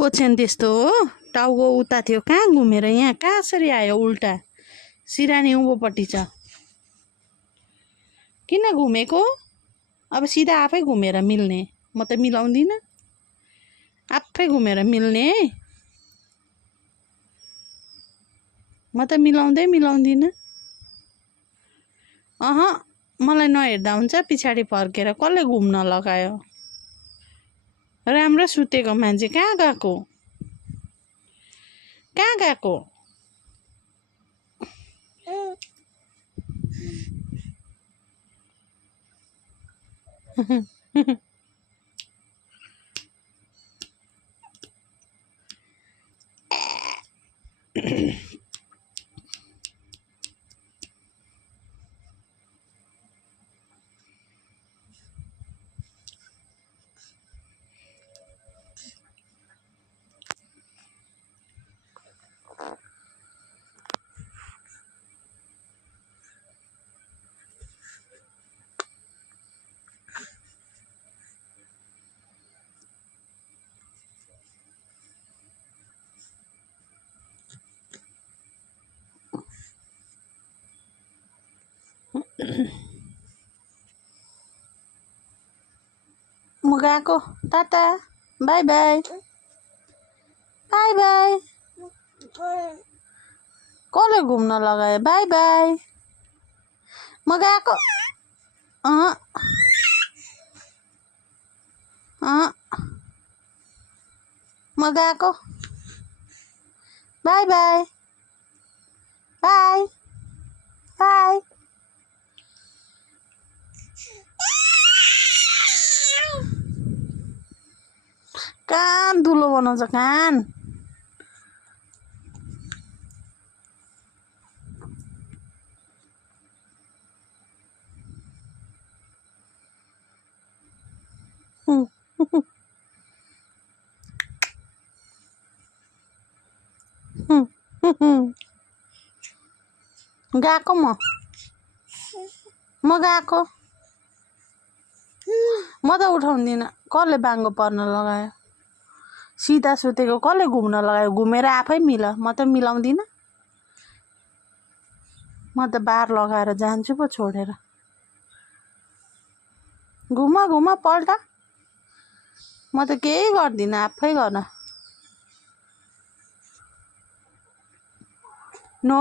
ओछ्यान त्यस्तो हो टाउको उता थियो कहाँ घुमेर यहाँ कसरी आयो उल्टा सिरानी उँभोपट्टि छ किन घुमेको अब सिधा आफै घुमेर मिल्ने म त मिलाउँदिनँ आफै घुमेर मिल्ने म त मिलाउँदिनँ अह मलाई नहेर्दा हुन्छ पछाडि फर्केर कसले घुम्न लगायो राम्रो सुतेको मान्छे कहाँ गएको म गएको टाटा बाई बाई कसले घुम्न लगायो बाई बाई म गएको म गएको बाई बाई बाई बाई कान धुलो बनाउँछ कान गएको म गएको म त उठाउँदिनँ कसले बाङ्गो पर्न लगायो सिधा सुतेको कसले घुम्न लगायो घुमेर आफै मिल म त मिलाउँदिनँ म त बार लगाएर जान्छु पो छोडेर घुम पल्ट म त केही गर्दिनँ आफै गर नो